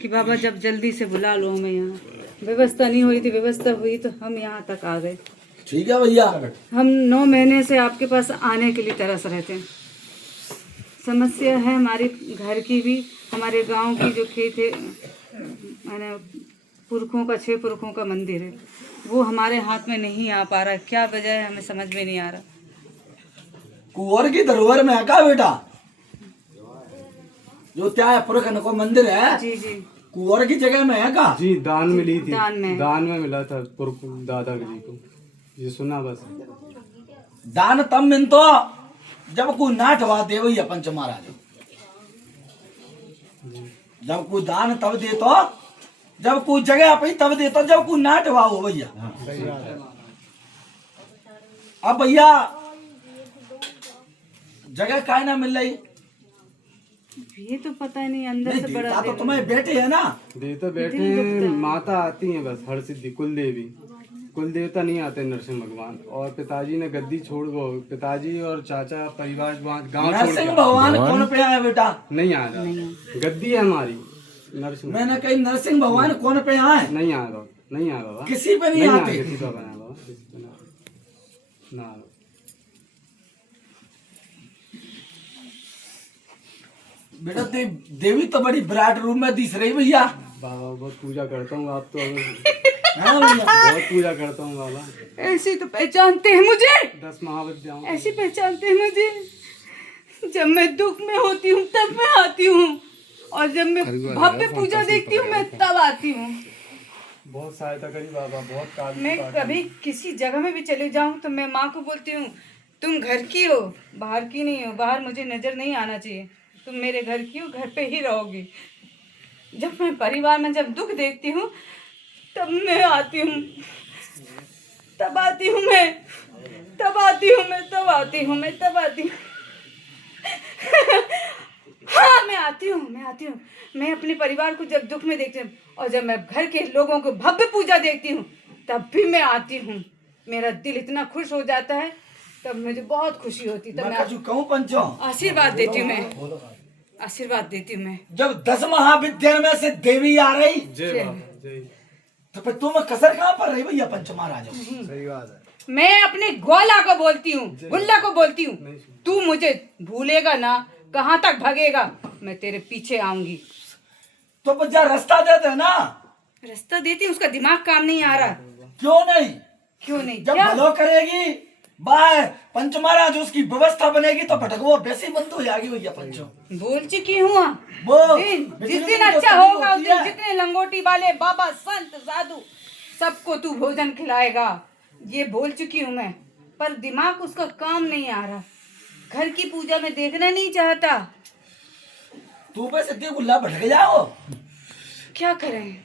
कि बाबा जब जल्दी से बुला लो हमें यहाँ। व्यवस्था नहीं हो रही थी, व्यवस्था हुई तो हम यहाँ तक आ गए। ठीक है भैया। हम 9 महीने से आपके पास आने के लिए तरस रहे थे। समस्या है हमारी घर की भी, हमारे गांव की जो खेत है, मैंने पुरखों का 6 पुरखों का मंदिर है, वो हमारे हाथ में नहीं आ पा रहा। क्या वजह है हमें समझ में नहीं आ रहा। कुंवर की धरोहर में है का बेटा? जो त्या पुरख को मंदिर है, जी जी कुंवर की जगह में है का? जी दान मिली थी, दान में मिला था दादा जी को। ये सुना बस। दान तब मिलतो जब कोई नाटवा दे भैया पंच महाराज। जब कोई दान तब दे तो, जब कोई जगह पे तब दे तो, जब कोई नाटवा हो भैया। अब भैया जगह काहे ना मिल रही? ये तो पता नहीं, अंदर से बड़ा तो तुम्हें बेटे है ना? देवता बैठे हैं, माता आती हैं बस, हर सिद्धि कुल देवी, कुल देवता नहीं आते नरसिंह भगवान। और पिताजी ने गद्दी छोड़, वो पिताजी और चाचा परिवार गांव छोड़ नरसिंह भगवान कौन पे आया बेटा? नहीं आ रहा, गद्दी है हमारी नरसिंह। मैंने कही नरसिंह भगवान कौन पे आए? नहीं आ रहा, नहीं आ रहा, किसी पे नहीं आते। किसी पे बना बाबा, किसी पे ना। बेटा देवी तो बड़ी विराट रूप में दिख रही भैया। बाबा बहुत पूजा करता हूँ, आप तो हाँ भैया, बहुत पूजा करता हूँ बाबा। ऐसी तो पहचानते हैं मुझे, 10 महाविद्याओं ऐसी पहचानते हैं मुझे। जब मैं दुख में होती हूँ तब मैं आती हूँ, और जब मैं भव्य पूजा देखती हूँ मैं तब आती हूँ। बहुत सहायता करी बाबा, बहुत काल। मैं कभी किसी जगह में भी चले जाऊँ तो मैं माँ को बोलती हूँ, तुम घर की हो, बाहर की नहीं हो, बाहर मुझे नजर नहीं आना चाहिए, तुम मेरे घर की हो, घर पे ही रहोगी। जब मैं परिवार में जब दुख देखती हूँ तब मैं आती हूँ, तब आती हूँ मैं, तब आती हूँ मैं, तब आती हूँ मैं, तब आती हूँ। हाँ मैं आती हूँ, मैं आती हूँ। मैं अपने परिवार को जब दुख में देखती हूँ, और जब मैं घर के लोगों को भव्य पूजा देखती हूँ तब भी मैं आती हूँ। मेरा दिल इतना खुश हो जाता है, तब मुझे बहुत खुशी होती। तब मैं कहूँ पंचो आशीर्वाद देती हूँ, मैं आशीर्वाद देती हूँ। मैं जब 10 महाविद्या में से देवी आ रही, जय बाबा जय। तो फिर तुम कसर कहाँ पर रही भैया पंच महाराज? सही बात है। मैं अपने गोला को बोलती हूँ, गुल्ला को बोलती हूँ, तू मुझे भूलेगा ना, कहाँ तक भागेगा, मैं तेरे पीछे आऊंगी। तो बच्चा रास्ता देते ना। रास्ता देती हूँ, उसका दिमाग काम नहीं आ रहा। क्यों नहीं? क्यों नहीं? जब क्या भलो करेगी बाय पंच महाराज, उसकी व्यवस्था बनेगी तो भटकवो वैसी बंद हो जाएगी भैया पंचो। बोल चुकी हूँ वो जिस दिन अच्छा होगा उस दिन जितने लंगोटी वाले बाबा संत साधु सबको तू भोजन खिलाएगा, ये बोल चुकी हूँ मैं। पर दिमाग उसका काम नहीं आ रहा, घर की पूजा में देखना नहीं चाहता। तू पे सिद्धि गुल्ला भटक जाओ। क्या करें?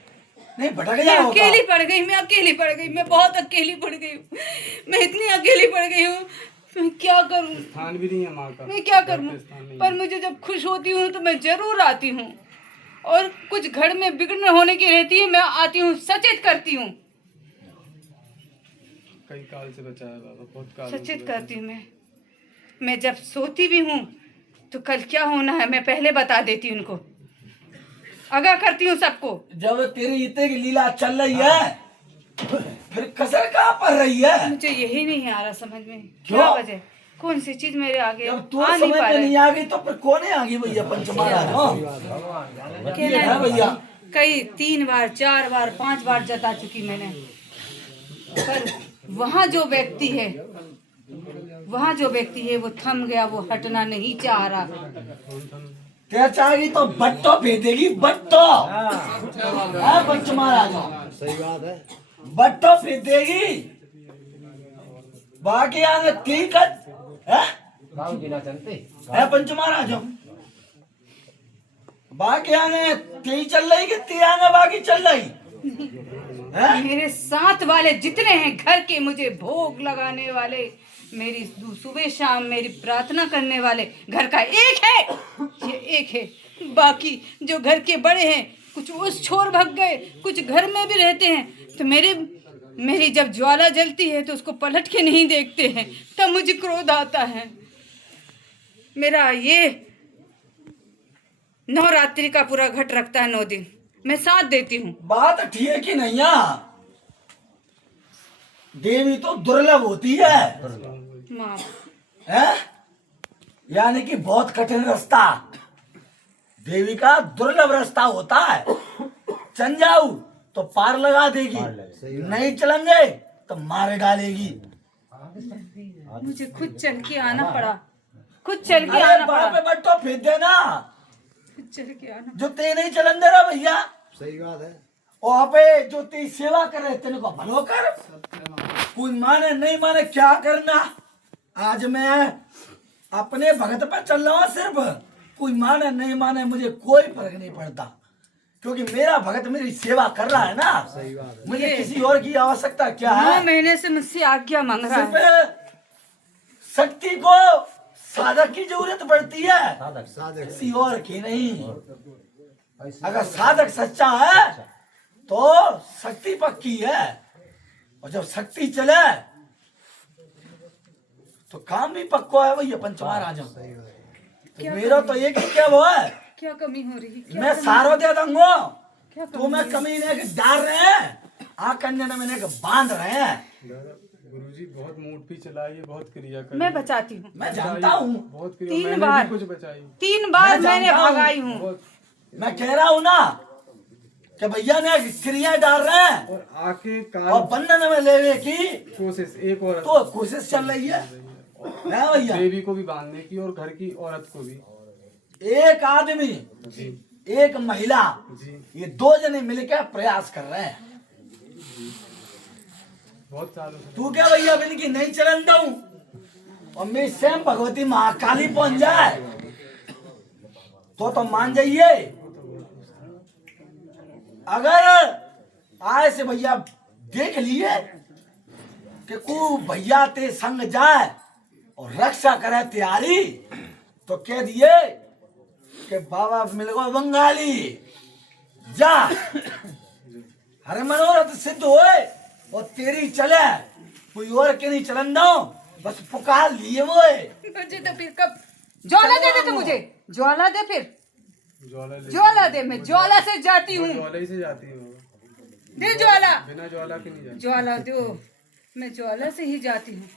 नहीं भटक मैं जाओ। अकेली पड़ गई, मैं अकेली पड़ गई, मैं बहुत अकेली पड़ गई हूँ, मैं इतनी अकेली पड़ गई हूँ, मैं क्या करूँ? स्थान भी नहीं है माँ का, मैं क्या करूँ? पर मुझे जब खुश होती हूँ तो मैं जरूर आती हूँ, और कुछ घर में बिगड़ने होने की रहती है, मैं आती हूँ, सचेत करती हूँ। कई काल से बचा है बाबा, बहुत काल सचेत करती हूँ मैं जब सोती भी हूँ तो कल क्या होना है मैं पहले बता देती हूँ उनको, आगाह करती हूँ सबको। जब तेरी इतने की लीला चल रही है, फिर कसर कहाँ पर रही है? मुझे यही नहीं आ रहा समझ में, क्यों? क्या वजह, कौन सी चीज मेरे आगे जब तू आ नहीं समझ पा में रहा नहीं आ गई तो फिर कौन है आगे भैया पंच महाराज? है भैया कई 3 बार 4 बार 5 बार जता चुकी मैंने, पर वहाँ जो व्यक्ति है, वहाँ जो व्यक्ति है वो थम गया, वो हटना नहीं चाह रहा। क्या चाहेगी तो बट्टो फेंकेगी, बट्टो। हाँ पंच महाराज सही बात है। बट्टो फेंकेगी, बाकी आगे ठीक है पंच महाराज। बाकी आगे ती चल रही कि ती आगे बाकी चल रही है? मेरे साथ वाले जितने हैं घर के, मुझे भोग लगाने वाले, मेरी सुबह शाम मेरी प्रार्थना करने वाले, घर का एक है, ये एक है। बाकी जो घर के बड़े हैं कुछ उस छोर भाग गए, कुछ घर में भी रहते हैं, तो मेरी जब ज्वाला जलती है तो उसको पलट के नहीं देखते हैं, तब मुझे क्रोध आता है। मेरा ये नवरात्रि का पूरा घट रखता है 9 दिन, मैं साथ देती हूँ। बात ठीक ही नहीं है। देवी तो दुर्लभ होती है, माँ हैं? यानी कि बहुत कठिन रास्ता, देवी का दुर्लभ रास्ता होता है। चल जाऊ तो पार लगा देगी, नहीं चलेंगे तो मार डालेगी। मुझे खुद चल के आना पड़ा, खुद चल के अरे आना बाप पड़ा, पे बट तो फेंक देना, खुद चल के आना। जो ते नहीं चलन दे रहा भैया। सही बात है। वहां पे जो तेरी सेवा कर रहे तेने को भलो कर, कोई माने नहीं माने क्या करना। आज मैं अपने भगत पे चल रहा हूँ, सिर्फ कोई माने नहीं माने मुझे कोई फर्क नहीं पड़ता, क्योंकि मेरा भगत मेरी सेवा कर रहा है ना। सही बात है। मुझे किसी और की आवश्यकता क्या 9 है। महीने से मुझसे आज्ञा मांग रहा है। सिर्फ शक्ति को साधक की जरूरत पड़ती है, साधक किसी और की नहीं। अगर साधक सच्चा है तो शक्ति पक्की है, और जब शक्ति चले तो काम भी पक्का है। भैया पंच महाराज, तो मेरा तो एक ही क्या वो है, क्या कमी हो रही है? मैं सारो दे दूंगा, क्या तो मैं कमी ने के डाल रहे हैं, आकन्या ने मैंने के बांध रहे हैं। गुरुजी बहुत मूड पे चलाई है, बहुत क्रिया कर मैं बचाती हूँ। मैं जानता हूँ, बहुत क्रिया, 3 मैंने बार भी कुछ बचाई 3 बार मैं मैंने जानता हूँ। भगाई हूँ। बहुत। मैं कह रहा हूँ ना कि भैया ने क्रिया डाल रहे हैं और आके और काल बंधन में लेने की कोशिश एक और तो कोशिश चल रही है ना भैया। देवी को भी बांधने की और घर की औरत को भी। एक आदमी जी एक महिला जी ये 2 जने मिलकर प्रयास कर रहे हैं। बहुत सालों से। तू क्या भैया बिन की नहीं चलन दूं और मेरी स्वयं भगवती महाकाली पहुंच जाए तो मान जाइए। अगर आए से भैया देख लिए कि को भैया ते संग जाए और रक्षा करे तैयारी, तो कह दिए कि बाबा मिल गो बंगाली जा, हर मनोरथ सिद्ध होए और तेरी चले, कोई और के नहीं चलन दो, बस पुकार लिए वो है। मुझे तो फिर कब ज्वाला दे तो मुझे ज्वाला दे, फिर ज्वाला दे, मैं ज्वाला से जाती हूँ। ज्वाला ही से जाती है बाबा। दे ज्वाला, बिना ज्वाला के नहीं जाती। ज्वाला दो, मैं ज्वाला से ही जाती हूँ।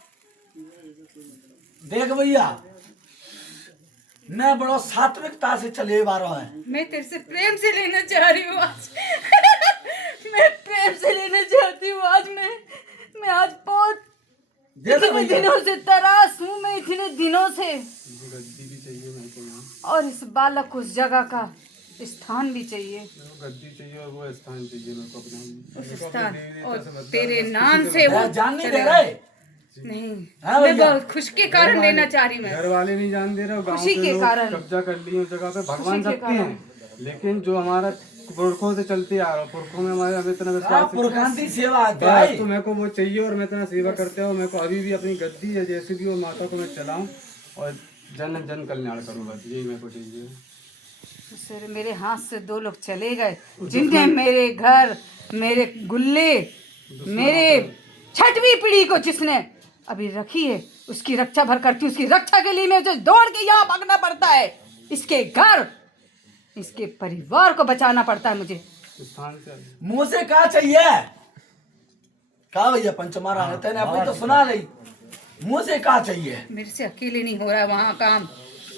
देख भैया मैं बड़ो सात्विकता से चले बारो है। मैं तेरे से प्रेम से लेना चाह रही हूँ आज। मैं प्रेम से लेना चाहती हूँ आज। मैं आज बहुत देखो इतने भैया दिनों से तरास हूँ, मैं इतने दिनों से, गद्दी भी चाहिए मेरे को यहाँ। और इस बालक को उस जगह का स्थान भी चाहिए, मेरे को गद्दी चाहिए और वो स्थान चाहिए मेरे को अपना। उस मेरे को स्थान, अपने देवी और देवता से मतलब तेरे बस नाम किसी से वो जान नहीं दे चलेगा। रहे। नहीं, हाँ मैं भैया। बहुत खुश के कारण लेना चाह रही मैं। घर वाले नहीं जान दे रहे हो, गांव खुशी के के लोग कारण। कब्जा कर लिए उस जगह पे। भगवान खुशी के सकते हैं, लेकिन जो हमारा पुरखों से चलते आ रहा, पुरखों में हमारे हमें इतना विश्वास है। पुरखांती सेवा बस भाई। तो मेरे को वो चाहिए और मैं इतना सेवा करते हो। मेरे को अभी भी अपनी गद्दी है जैसे भी वो माता को मैं चलाऊं और जन जन कल्याण करूं, बस यही मेरे को चाहिए। सर मेरे हाथ से 2 लोग चले गए, जिनने मेरे घर, मेरे गुल्ले, मेरे 6वीं पीढ़ी को जिसने अभी रखी है, उसकी रक्षा भर करती हूँ। उसकी रक्षा के लिए मुझे दौड़ के यहाँ भागना पड़ता है। इसके घर, इसके परिवार को बचाना पड़ता है मुझे। स्थान से मुंह से क्या चाहिए, क्या भैया पंचमारा है तेने अपनी तो सुना रही, मुंह से क्या चाहिए। मेरे से अकेले नहीं हो रहा है वहाँ काम,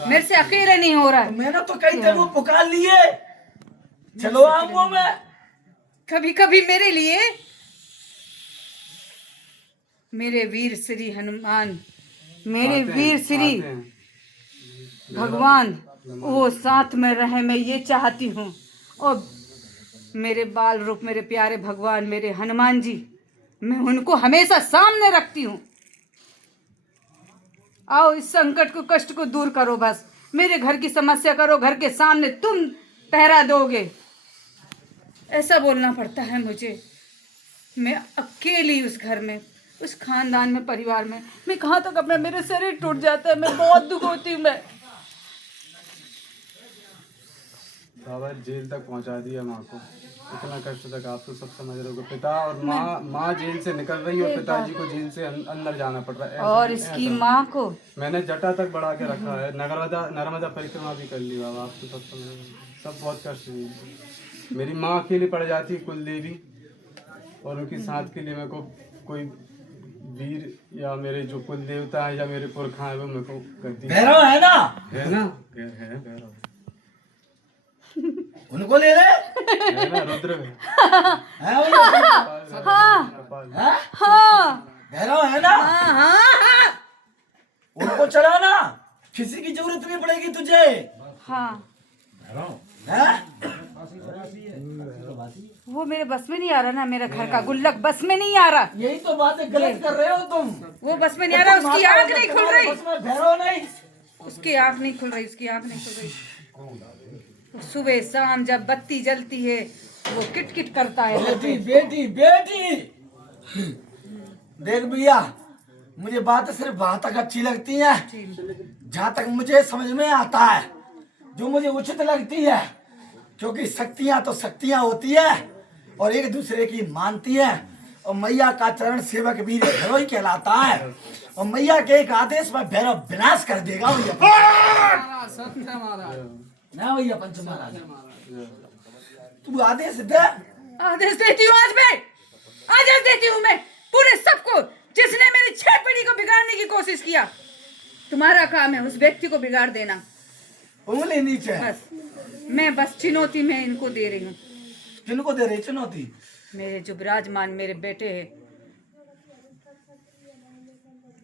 मेरे से अकेले नहीं हो रहा है। मैंने तो कई तेरे पुकार लिए, चलो आऊंगा मैं। कभी कभी मेरे लिए मेरे वीर श्री हनुमान, मेरे आते हैं, वीर श्री आते हैं। भगवान वो साथ में रहे, मैं ये चाहती हूँ। और मेरे बाल रूप, मेरे प्यारे भगवान, मेरे हनुमान जी, मैं उनको हमेशा सामने रखती हूँ। आओ इस संकट को, कष्ट को दूर करो, बस मेरे घर की समस्या करो, घर के सामने तुम पहरा दोगे, ऐसा बोलना पड़ता है मुझे। मैं अकेली उस घर में, उस खानदान में, परिवार में, मैं कहाँ तक अपना, मेरे शरीर टूट जाता है, मैं बहुत दुख होती हूँ। मैं बाबा जेल तक पहुंचा दिया माँ को, इतना कष्ट तक आप तो सब समझ रहे हो। पिता और माँ जेल से निकल रही है और पिताजी को जेल से अंदर जाना पड़ रहा है। और इसकी माँ को मैंने जटा तक बढ़ा के रखा है, नर्मदा परिक्रमा भी कर ली बाबा, आप तो सब समझ रहे हो। सब बहुत कष्ट हुई। मेरी माँ अकेले पड़ जाती है कुल देवी, और उनके साथ के लिए मेरे को कोई वीर या मेरे जो कुल देवता है या मेरे पुरखा है वो मेरे को गद्दी भैरव है ना, है ना, है भैरव, उनको ले ले। है ना, रुद्र है, है भैया? नेपाल। है? हाँ भैरव है ना, हाँ हाँ उनको चढ़ाना, किसी की जरूरत नहीं पड़ेगी तुझे। हाँ। है? वो मेरे बस में नहीं आ रहा ना, मेरा घर का गुल्लक बस में नहीं आ रहा। यही तो बातें गलत कर रहे हो तुम। वो बस में नहीं आ रहा, उसकी आंख नहीं खुल रही, बस में भैरव नहीं। उसकी आंख नहीं खुल रही, उसकी आंख नहीं खुल रही। सुबह शाम जब बत्ती जलती है वो किट किट करता है। बेटी बेटी बेटी, देख भैया, मुझे बात सिर्फ वहां तक अच्छी लगती है जहाँ तक मुझे समझ में आता है, जो मुझे उचित लगती है, क्योंकि शक्तियां तो शक्तियां होती है और एक दूसरे की मानती है। और मैया का चरण सेवक वीर भैरव ही कहलाता है, और मैया के एक आदेश में भैरव विनाश कर देगा भैया। ना भैया पंच महाराज, तू आदेश दे। आदेश देती हूँ आज मैं, आदेश देती हूँ मैं पूरे सबको जिसने मेरी 6 पीढ़ी को बिगाड़ने की कोशिश किया। तुम्हारा काम है उस व्यक्ति को बिगाड़ देना। उंगली नीचे। बस मैं बस चुनौती में इनको दे रही हूँ। किनको दे रही चुनौती? मेरे जो विराजमान मेरे बेटे हैं,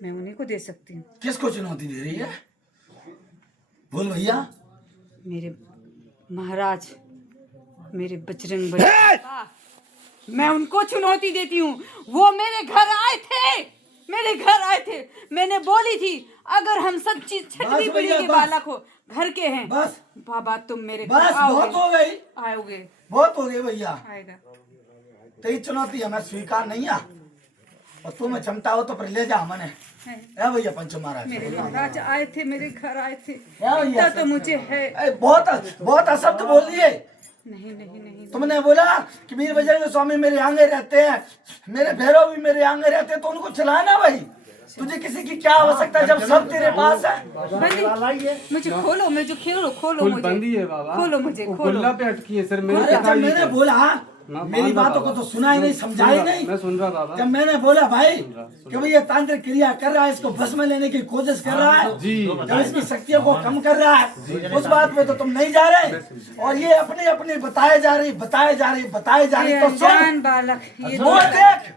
मैं उन्हीं को दे सकती हूँ। किसको चुनौती दे रही है? बोल भैया। मेरे महाराज, मेरे बजरंग बली, मैं उनको चुनौती देती हूँ। वो मेरे घर आए थे, मेरे घर आए थे, मैंने बोली थी अगर हम सच्ची छठवीं पीढ़ी के बालक हो, घर के हैं, बस बाबा तुम मेरे घर बस, बहुत हो गई, आओगे, बहुत हो गई भैया। आएगा। तेरी चुनौती हमें स्वीकार नहीं है, और तुम्हें क्षमता हो तो फिर ले जा मने। है भैया पंच महाराज। मेरे महाराज आए थे, मेरे घर आए थे, क्या भैया? इतना तो मुझे है। बहुत बहुत अशब्द बोल दिए। नहीं नहीं नहीं, तुमने बोला कि वीर बजरंग स्वामी मेरे आंगे रहते हैं, मेरे भैरव भी मेरे आंगे रहते हैं, तो उनको चलाना भाई। तुझे किसी की क्या आवश्यकता जब सब तेरे पास है? बंदी, मुझे खोलो, मुझे खोलो, खोलो कुल मुझे, बंदी है बाबा, खोलो मुझे, वो खोलो। कुल्ला पे अटकी है सर। मेरे अरे जब पिताजी मैंने को- बोला, मैं मेरी मान रहा बातों को बाबा। तो सुना ही नहीं, समझा ही नहीं। मैं सुन रहा बाबा। जब मैंने बोला भाई सुन रहा। कि भाई ये तांत्रिक क्रिया कर रहा है, इसको बस में लेने की कोशिश कर रहा है, जी। जब इसकी शक्तियों को कम कर रहा है, उस बात पे तो तुम नहीं जा रहे, और ये अपने अपने बताए जा रही, बताए जा रही, बताए जा रही। ये तो सुन, अनजान बालक, ये वो देख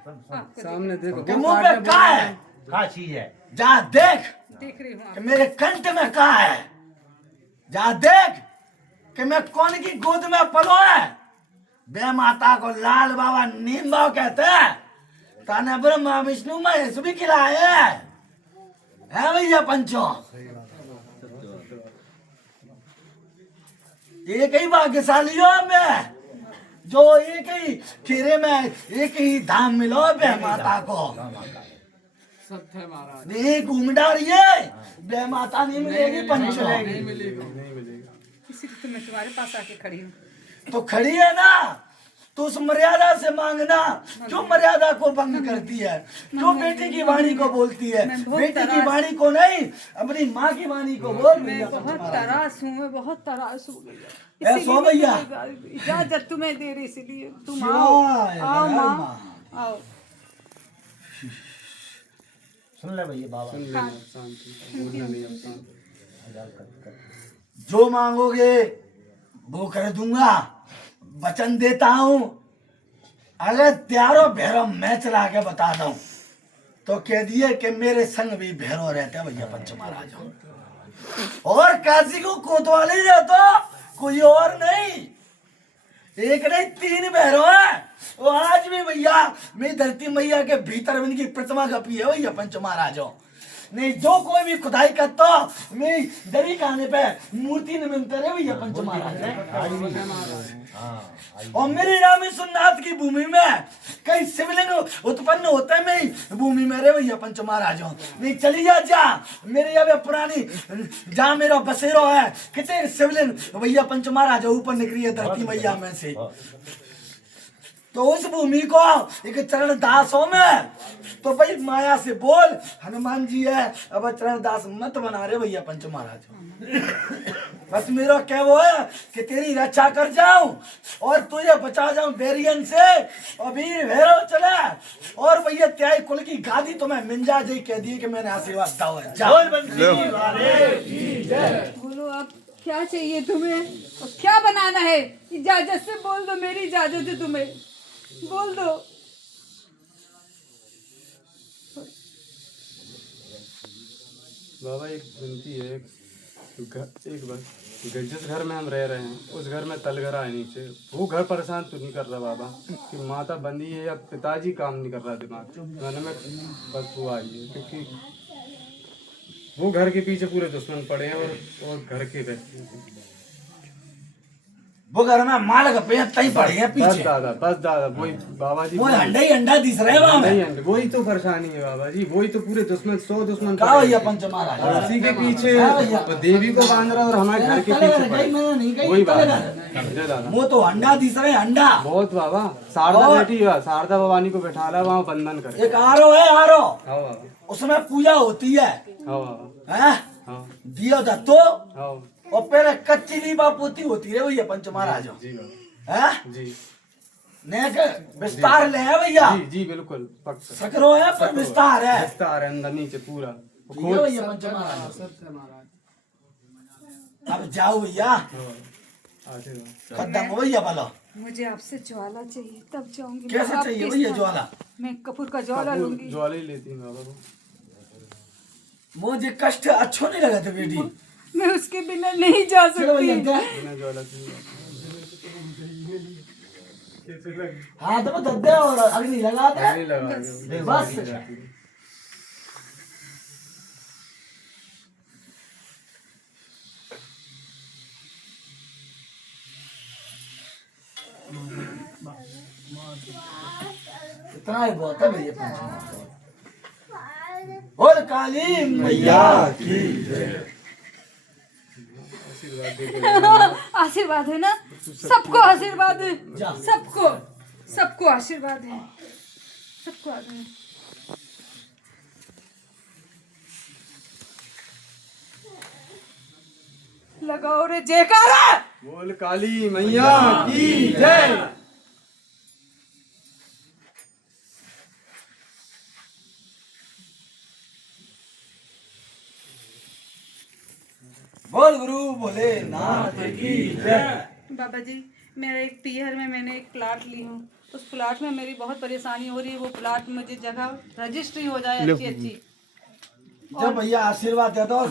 सामने देखो, कि मुंह पे का है, क्या चीज है? जा देख देख रही हूँ कि मेरे कंठ में का है, जा देख कि मैं कौन की गोद में पलो है। बे माता को लाल बाबा नीम बाबा कहते हैं, ताने ब्रह्मा विष्णु महेश भी खिलाए है भैया पंचो। एक ही भाग्यशालियों में जो एक ही खेरे में एक ही धाम मिलो बे माता को। सत्य महाराज, नहीं घूम रही है, बे माता नहीं मिलेगी पंचो। नहीं मिलेगा, नहीं मिलेगा। इसीलिए तो मैं तुम्हारे पास आके खड़ी हूँ। तो खड़ी है ना, तो उस मर्यादा से मांगना, जो मर्यादा को भंग करती है, जो बेटी की वाणी को बोलती है, मैं बहुत बेटी की तरास- वाणी को नहीं, अपनी माँ की वाणी को बोल। मैं भैया बहुत पंच तरास हूँ, मैं बहुत तरास हूँ भैया। ए, सो भैया। इसीलिए इजाजत तुम्हें दे रही, इसलिए तुम शिवाय, आओ, आओ जय माँ, माँ। आओ। सुन ले भैया बाबा। सुन लेना, शांति, बोलना नहीं अब शांति। जो मांगोगे वो कर दूंगा, वचन देता हूँ। अगर त्यारो भैरव मैं चला के बता दूं तो कह दिए कि मेरे संग भी भैरव रहते हैं भैया पंच महाराज, और काशी को कोतवाली रहता, कोई और नहीं। एक नहीं 3 भैरव है, वो आज भी भैया मेरी धरती मैया के भीतर इनकी प्रतिमा कपी है भैया पंच महाराजों। नहीं जो कोई भी खुदाई करता मेरी दरी खाने पे मूर्ति निमित्त है भैया पंच महाराज। और मेरे रामेश्वरनाथ की भूमि में कई शिवलिंग उत्पन्न होते हैं मेरी भूमि में रे भैया पंच महाराजों। नहीं चली जा मेरी अब पुरानी जहाँ मेरा बसेरो है, कितने शिवलिंग भैया पंच महाराज ऊपर निकली है धरती मैया में से। तो उस भूमि को एक चरण दास हो में, तो भाई माया से बोल हनुमान जी है, अब चरण दास मत बना रहे भैया पंच महाराज। बस मेरा क्या वो है कि तेरी रक्षा कर जाऊं और तुझे बचा जाऊं बेरियन से और वीर भैरव चला और भैया त्याई कुल की गादी तो मैं मिंजा जी कह दी कि मैंने आशीर्वाद दाओ है जा। बोलो अब क्या चाहिए तुम्हें और क्या बनाना है? इजाजत से बोल दो, मेरी इजाजत है तुम्हें, बोल दो। बाबा एक विनती है, एक बार जिस घर में हम रह रहे हैं उस घर में तलघरा है नीचे, वो घर परेशान तो नहीं कर रहा बाबा कि माता बंदी है या पिताजी काम नहीं कर रहा दिमाग मैंने में, बस वो आई है क्योंकि वो घर के पीछे पूरे दुश्मन पड़े हैं और घर के व्यक्ति हैं। वो घर में माल गप्पे तई पड़े हैं पीछे। बस दादा वही बाबा जी, वो अंडा ही अंडा दिस रहे वहां में। वही तो परेशानी है बाबा जी, वही तो पूरे दुश्मन 100 दुश्मन का भैया पंच महाराज उसी के पीछे तो देवी को बांध रहा और हमारे घर के पीछे पड़े। वही बात जय दादा, वो तो अंडा दिस रहे अंडा बहुत बाबा। शारदा बेटी शारदा भवानी को बैठा ला वहाँ बंधन करे। एक आरो है आरो, आओ बाबा, उसमें पूजा होती है आओ बाबा, हैं हाँ दियो दत्तो आओ और पहले कच्ची दीपा पोती होती है भैया पंच महाराज जी बाबा हैं जी ने के विस्तार ले है भैया जी जी बिल्कुल पक्का सकरो है पर विस्तार है विस्तार है अंदर नीचे पूरा ये भैया पंच महाराज। अब जाओ भैया आशीर्वाद। खत्म हो भैया बोलो मुझे आपसे ज्वाला चाहिए तब जाऊंगी। कैसे मैं आपके चाहिए भैया स्थान- ज्वाला? मैं कपूर का ज्वाला लूंगी। ज्वाला ही लेती हूँ बाबा को। मुझे कष्ट अच्छो नहीं लगा था बेटी। मैं उसके बिना नहीं जा चलो भैया सकती। क्या? बिना ज्वाला की कैसे लगे? हाथ में दद्दे और अग्नि लगा दे नहीं लगा के। बस इतना ही बहुत है भैया पंच महाराज। और काली मैया की आशीर्वाद दे के आशीर्वाद है ना, सबको आशीर्वाद है, जा। सबको आशीर्वाद है, सबको आशीर्वाद है। लगाओ रे जयकारा। बोल काली मैया की जय। बोल गुरु भोलेनाथ की जय। बाबा जी मेरा एक पीहर में मैंने एक प्लाट ली हूँ, उस प्लाट में मेरी बहुत परेशानी हो रही है। वो प्लाट मुझे जगह रजिस्ट्री हो जाए अच्छी अच्छी। जब भैया आशीर्वाद देता और